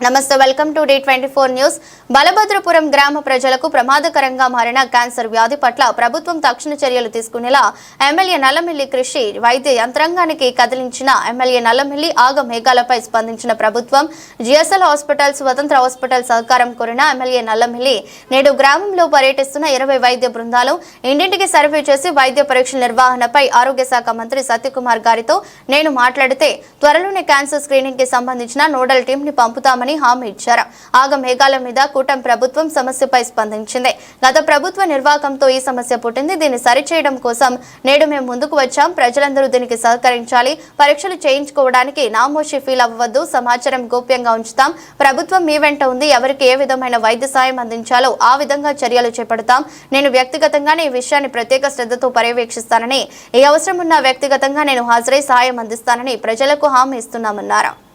నమస్తే welcome to day twenty four news. Balabhadrapuram గ్రామ ప్రజలకు ప్రమాదకరంగా మారిన క్యాన్సర్ వ్యాధి పట్ల ప్రభుత్వం తక్షణ చర్యలు తీసుకునేలా ఎమ్మెల్యే నల్లమిల్లి కృషి వైద్య యంత్రాంగానికి కదిలించిన ఎమ్మెల్యే నల్లమిల్లి ఆగమేఘాలపై స్పందించిన ప్రభుత్వం జిఎస్ఎల్ హాస్పిటల్ స్వతంత్ర హాస్పిటల్ సహకారం కోరిన ఎమ్మెల్యే నల్లమిల్లి నేడు గ్రామంలో పర్యటిస్తున్న ఇరవై వైద్య బృందాలు ఇంటింటికి సర్వే చేసి వైద్య పరీక్షల నిర్వహణపై ఆరోగ్య శాఖ మంత్రి సత్యకుమార్ గారితో నేను మాట్లాడితే త్వరలోనే క్యాన్సర్ స్క్రీనింగ్కి సంబంధించిన నోడల్ టీం ని చేస్తామని హామీ ఇచ్చారు. ఆగ మేఘాల మీద కూటమి ప్రభుత్వం సమస్యపై స్పందించింది. గత ప్రభుత్వ నిర్వాహకంతో ఈ సమస్య పుట్టింది. దీన్ని సరిచేయడం కోసం నేడు మేము ముందుకు వచ్చాం. ప్రజలందరూ దీనికి సహకరించాలి. పరీక్షలు చేయించుకోవడానికి నామోషి ఫీల్ అవ్వద్దు సమాచారం గోప్యంగా ఉంచుతాం. ప్రభుత్వం మీ వెంట ఉంది. ఎవరికి ఏ విధమైన వైద్య సాయం అందించాలో ఆ విధంగా చర్యలు చేపడతాం. నేను వ్యక్తిగతంగానే ఈ విషయాన్ని ప్రత్యేక శ్రద్ధతో పర్యవేక్షిస్తానని ఏ అవసరం ఉన్నా వ్యక్తిగతంగా నేను హాజరై సహాయం అందిస్తానని ప్రజలకు హామీ ఇస్తున్నామన్నారు.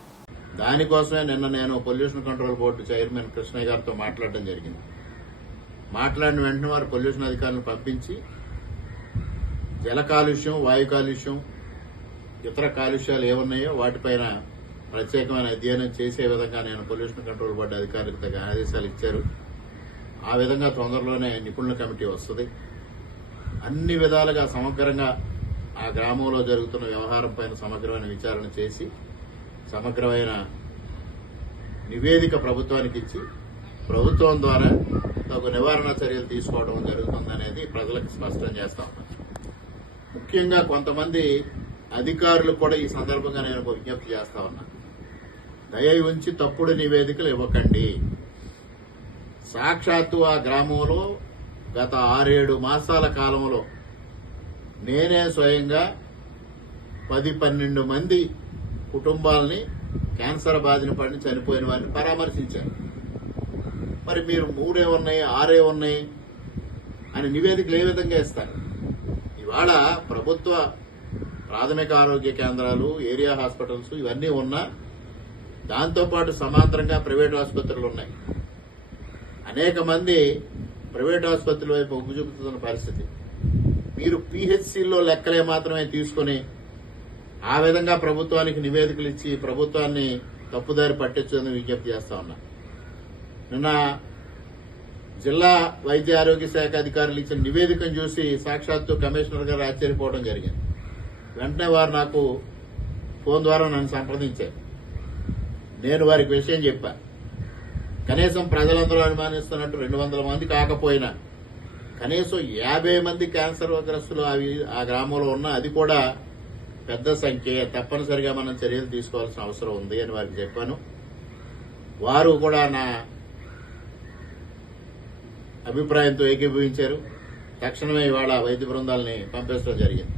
దానికోసమే నిన్న నేను pollution control board chairman Krishnaiah గారితో మాట్లాడడం జరిగింది. మాట్లాడిన వెంటనే వారు పొల్యూషన్ అధికారులను పంపించి జల కాలుష్యం వాయు కాలుష్యం ఇతర కాలుష్యాలు ఏమున్నాయో వాటిపైన ప్రత్యేకమైన అధ్యయనం చేసే విధంగా నేను పొల్యూషన్ కంట్రోల్ బోర్డు అధికారులకు తగ్గ ఆదేశాలు ఇచ్చారు. ఆ విధంగా తొందరలోనే నిపుణుల కమిటీ వస్తుంది. అన్ని విధాలుగా సమగ్రంగా ఆ గ్రామంలో జరుగుతున్న వ్యవహారం పైన సమగ్రమైన విచారణ చేసి సమగ్రమైన నివేదిక ప్రభుత్వానికి ఇచ్చి ప్రభుత్వం ద్వారా తగు నివారణ చర్యలు తీసుకోవడం జరుగుతుందనేది ప్రజలకు స్పష్టం చేస్తాం ముఖ్యంగా కొంతమంది అధికారులు కూడా ఈ సందర్భంగా నేను ఒక విజ్ఞప్తి చేస్తా ఉన్నా. దయ ఉంచి తప్పుడు నివేదికలు ఇవ్వకండి. సాక్షాత్తు ఆ గ్రామంలో గత ఆరేడు మాసాల కాలంలో నేనే స్వయంగా పది పన్నెండు మంది కుటుంబాలని క్యాన్సర్ బాధిన పడిన చనిపోయిన వారిని పరామర్శించారు. మరి మీరు మూడే ఉన్నాయి ఆరే ఉన్నాయి అని నివేదికలు ఏ విధంగా ఇస్తారు? ఇవాళ ప్రభుత్వ ప్రాథమిక ఆరోగ్య కేంద్రాలు ఏరియా హాస్పిటల్స్ ఇవన్నీ ఉన్నా దాంతోపాటు సమాంతరంగా ప్రైవేట్ ఆసుపత్రులు ఉన్నాయి. అనేక మంది ప్రైవేట్ ఆసుపత్రుల వైపు మొగ్గు చూపుతున్న పరిస్థితి. మీరు పిహెచ్సిలో లెక్కలే మాత్రమే తీసుకొని ఆ విధంగా ప్రభుత్వానికి నివేదికలు ఇచ్చి ప్రభుత్వాన్ని తప్పుదారి పట్టించదని విజ్ఞప్తి చేస్తా ఉన్నా. నిన్న జిల్లా వైద్య ఆరోగ్య శాఖ అధికారులు ఇచ్చిన నివేదికను చూసి సాక్షాత్తు కమిషనర్ గారు ఆశ్చర్యపోవడం జరిగింది. వెంటనే వారు నాకు ఫోన్ ద్వారా నన్ను సంప్రదించారు. నేను వారికి విషయం చెప్పా. కనీసం ప్రజలందరూ అనుమానిస్తున్నట్టు రెండు వందల మంది కాకపోయినా కనీసం యాభై మంది క్యాన్సర్ గ్రస్తులు అవి ఆ గ్రామంలో ఉన్న అది కూడా పెద్ద సంఖ్య తప్పనిసరిగా మనం చర్యలు తీసుకోవాల్సిన అవసరం ఉంది అని వారికి చెప్పాను. వారు కూడా నా అభిప్రాయంతో ఏకీభవించారు. తక్షణమే ఇవాళ వైద్య బృందాలని పంపించడం జరిగింది.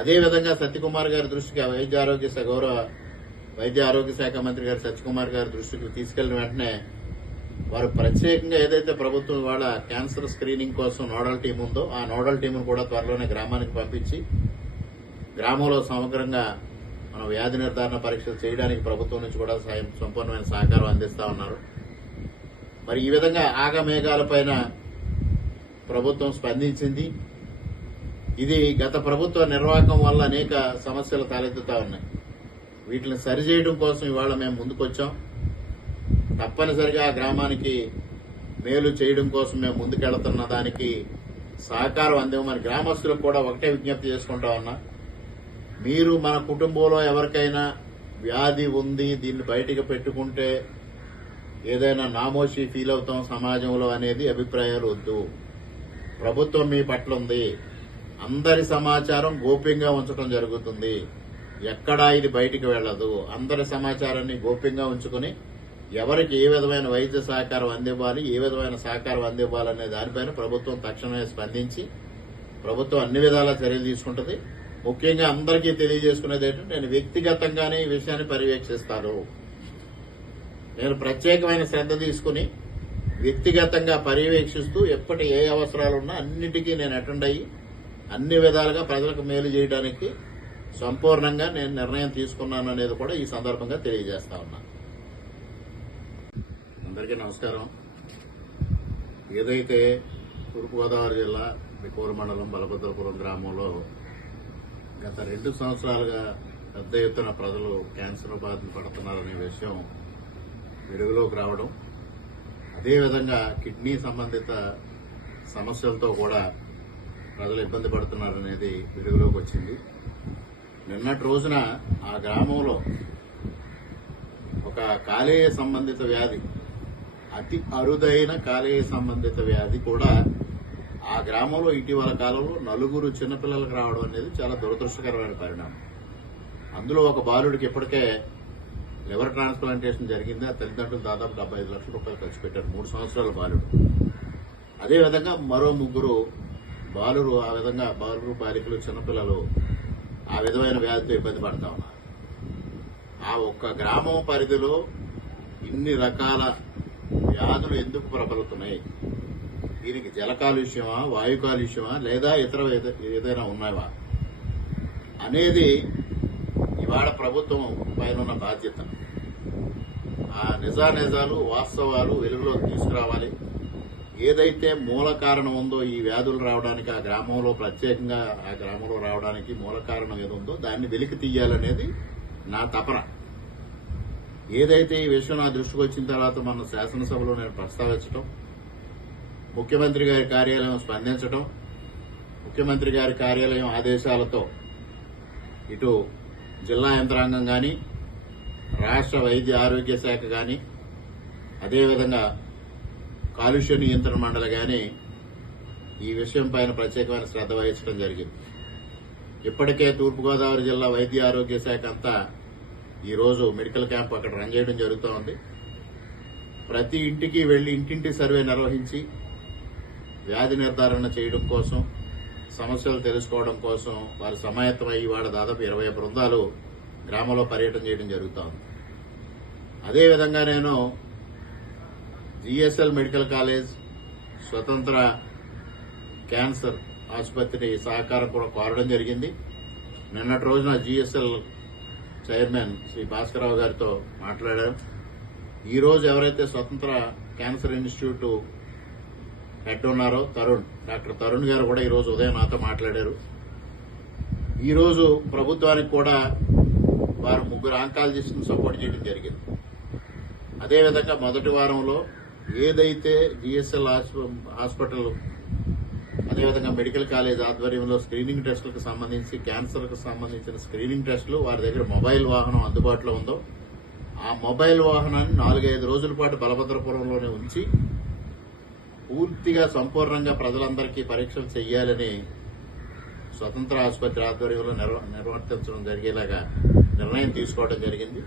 అదేవిధంగా సత్యకుమార్ గారి దృష్టికి ఆ వైద్య ఆరోగ్య గౌరవ వైద్య ఆరోగ్య శాఖ మంత్రి గారు సత్యకుమార్ గారి దృష్టికి తీసుకెళ్ళిన వెంటనే వారు ప్రత్యేకంగా ఏదైతే ప్రభుత్వం ఇవాళ క్యాన్సర్ స్క్రీనింగ్ కోసం నోడల్ టీం ఉందో ఆ నోడల్ టీంను కూడా త్వరలోనే గ్రామానికి పంపించి గ్రామంలో సమగ్రంగా మన వ్యాధి నిర్ధారణ పరీక్షలు చేయడానికి ప్రభుత్వం నుంచి కూడా సాయం సంపూర్ణమైన సహకారం అందిస్తా ఉన్నారు. మరి ఈ విధంగా ఆగమేఘాలపైన ప్రభుత్వం స్పందించింది. ఇది గత ప్రభుత్వ నిర్వాహకం వల్ల అనేక సమస్యలు తలెత్తుతా ఉన్నాయి. వీటిని సరిచేయడం కోసం ఇవాళ మేము ముందుకొచ్చాం. తప్పనిసరిగా గ్రామానికి మేలు చేయడం కోసం మేము ముందుకెళ్తున్న దానికి సహకారం అందేమని గ్రామస్తులకు కూడా ఒకటే విజ్ఞప్తి చేసుకుంటా ఉన్నా. మీరు మన కుటుంబంలో ఎవరికైనా వ్యాధి ఉంది దీన్ని బయటికి పెట్టుకుంటే ఏదైనా నామోషి ఫీల్ అవుతాం సమాజంలో అనేది అభిప్రాయాలు వద్దు. ప్రభుత్వం మీ పట్ల ఉంది. అందరి సమాచారం గోప్యంగా ఉంచడం జరుగుతుంది. ఎక్కడా ఇది బయటికి వెళ్ళదు. అందరి సమాచారాన్ని గోప్యంగా ఉంచుకుని ఎవరికి ఏ విధమైన వైద్య సహకారం అందివ్వాలి ఏ విధమైన సహకారం అందివ్వాలనే దానిపైన ప్రభుత్వం తక్షణమే స్పందించి ప్రభుత్వం అన్ని విధాలా చర్యలు తీసుకుంటుంది. ముఖ్యంగా అందరికీ తెలియజేసుకునేది ఏంటంటే నేను వ్యక్తిగతంగానే ఈ విషయాన్ని పర్యవేక్షిస్తాను. నేను ప్రత్యేకమైన శ్రద్ధ తీసుకుని వ్యక్తిగతంగా పర్యవేక్షిస్తూ ఎప్పటి ఏ అవసరాలున్నా అన్నిటికీ నేను అటెండ్ అయ్యి అన్ని విధాలుగా ప్రజలకు మేలు చేయడానికి సంపూర్ణంగా నేను నిర్ణయం తీసుకున్నాను అనేది కూడా ఈ సందర్భంగా తెలియజేస్తా ఉన్నా. అందరికీ నమస్కారం. ఏదైతే తూర్పుగోదావరి జిల్లా బికూరు మండలం బలభద్రపురం గ్రామంలో గత రెండు సంవత్సరాలుగా పెద్ద ఎత్తున ప్రజలు క్యాన్సర్ బాధలు పడుతున్నారనే విషయం వెలుగులోకి రావడం అదేవిధంగా కిడ్నీ సంబంధిత సమస్యలతో కూడా ప్రజలు ఇబ్బంది పడుతున్నారనేది వెలుగులోకి వచ్చింది. నిన్నటి రోజున ఆ గ్రామంలో ఒక కాలేయ సంబంధిత వ్యాధి అతి అరుదైన కాలేయ సంబంధిత వ్యాధి కూడా ఆ గ్రామంలో ఇటీవల కాలంలో నలుగురు చిన్నపిల్లలకు రావడం అనేది చాలా దురదృష్టకరమైన పరిణామం. అందులో ఒక బాలుడికి ఇప్పటికే లివర్ ట్రాన్స్ప్లాంటేషన్ జరిగింది. ఆ తల్లిదండ్రులు దాదాపు డెబ్బై ఐదు లక్షల రూపాయలు ఖర్చు పెట్టారు. మూడు సంవత్సరాల బాలుడు. అదేవిధంగా మరో ముగ్గురు బాలురు ఆ విధంగా బాలురు బాలికలు చిన్నపిల్లలు ఆ విధమైన వ్యాధితో ఇబ్బంది పడతా ఉన్నారు. ఆ ఒక్క గ్రామం పరిధిలో ఇన్ని రకాల వ్యాధులు ఎందుకు ప్రబలుతున్నాయి? దీనికి జల కాలుష్యమా వాయు కాలుష్యమా లేదా ఇతర ఏదైనా ఉన్నాయా? అనేది ఇవాళ ప్రభుత్వం పైన ఉన్న బాధ్యత. ఆ నిజానిజాలు వాస్తవాలు వెలుగులోకి తీసుకురావాలి. ఏదైతే మూల కారణం ఉందో ఈ వ్యాధులు రావడానికి ఆ గ్రామంలో ప్రత్యేకంగా ఆ గ్రామంలో రావడానికి మూల కారణం ఏది ఉందో దాన్ని వెలికి తీయాలనేది నా తపన. ఏదైతే ఈ విషయం నా దృష్టికి వచ్చిన తర్వాత మన శాసనసభలో నేను ప్రస్తావించడం ముఖ్యమంత్రి గారి కార్యాలయం స్పందించడం ముఖ్యమంత్రి గారి కార్యాలయం ఆదేశాలతో ఇటు జిల్లా యంత్రాంగం కానీ రాష్ట్ర వైద్య ఆరోగ్య శాఖ కానీ అదేవిధంగా కాలుష్య నియంత్రణ మండలి కానీ ఈ విషయం పైన ప్రత్యేకమైన శ్రద్ధ వహించడం జరిగింది. ఇప్పటికే తూర్పుగోదావరి జిల్లా వైద్య ఆరోగ్య శాఖ అంతా ఈరోజు మెడికల్ క్యాంప్ అక్కడ రన్ చేయడం జరుగుతూ ఉంది ప్రతి ఇంటికి వెళ్ళి ఇంటింటి సర్వే నిర్వహించి వ్యాధి నిర్ధారణ చేయడం కోసం సమస్యలు తెలుసుకోవడం కోసం వారు సమాయత్తమై ఇవాళ దాదాపు ఇరవై బృందాలు గ్రామంలో పర్యటన చేయడం జరుగుతూ ఉంది. అదేవిధంగా నేను జిఎస్ఎల్ మెడికల్ కాలేజ్ స్వతంత్ర క్యాన్సర్ ఆసుపత్రి సహకారం కూడా కోరడం జరిగింది. నిన్నటి రోజున జిఎస్ఎల్ చైర్మన్ శ్రీ భాస్కరరావు గారితో మాట్లాడారు. ఈరోజు ఎవరైతే స్వతంత్ర క్యాన్సర్ ఇన్స్టిట్యూట్ హెడ్ ఉన్నారో తరుణ్. డాక్టర్ తరుణ్ గారు కూడా ఈరోజు ఉదయం నాతో మాట్లాడారు. ఈరోజు ప్రభుత్వానికి కూడా వారు ముగ్గురు ఆంకాలజిస్టును సపోర్ట్ చేయడం జరిగింది. అదేవిధంగా మొదటి వారంలో ఏదైతే జిఎస్ఎల్ హాస్పిటల్ అదేవిధంగా మెడికల్ కాలేజ్ ఆధ్వర్యంలో స్క్రీనింగ్ టెస్టులకు సంబంధించి క్యాన్సర్కు సంబంధించిన స్క్రీనింగ్ టెస్టులు వారి దగ్గర మొబైల్ వాహనం అందుబాటులో ఉందో ఆ మొబైల్ వాహనాన్ని నాలుగైదు రోజుల పాటు బలభద్రపురంలోనే ఉంచి పూర్తిగా సంపూర్ణంగా ప్రజలందరికీ పరీక్షలు చేయాలని స్వతంత్ర ఆసుపత్రి ఆధ్వర్యంలో నిర్వ- నిర్వర్తించడం జరిగేలాగా నిర్ణయం తీసుకోవడం జరిగింది.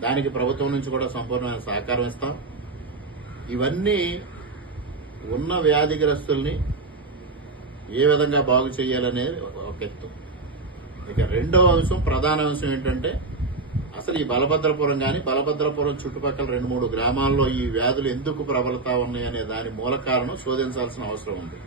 దానికి ప్రభుత్వం నుంచి కూడా సంపూర్ణమైన సహకారం ఇస్తాం. ఇవన్నీ ఉన్న వ్యాధిగ్రస్తుల్ని ఏ విధంగా బాగు చేయాలనేది ఒక ఎత్తు. ఇక రెండవ అంశం ప్రధాన అంశం ఏంటంటే అసలు ఈ బలభద్రపురం కానీ బలభద్రపురం చుట్టుపక్కల రెండు మూడు గ్రామాల్లో ఈ వ్యాధులు ఎందుకు ప్రబలతా ఉన్నాయనే దాని మూల కారణం శోధించాల్సిన అవసరం ఉంది.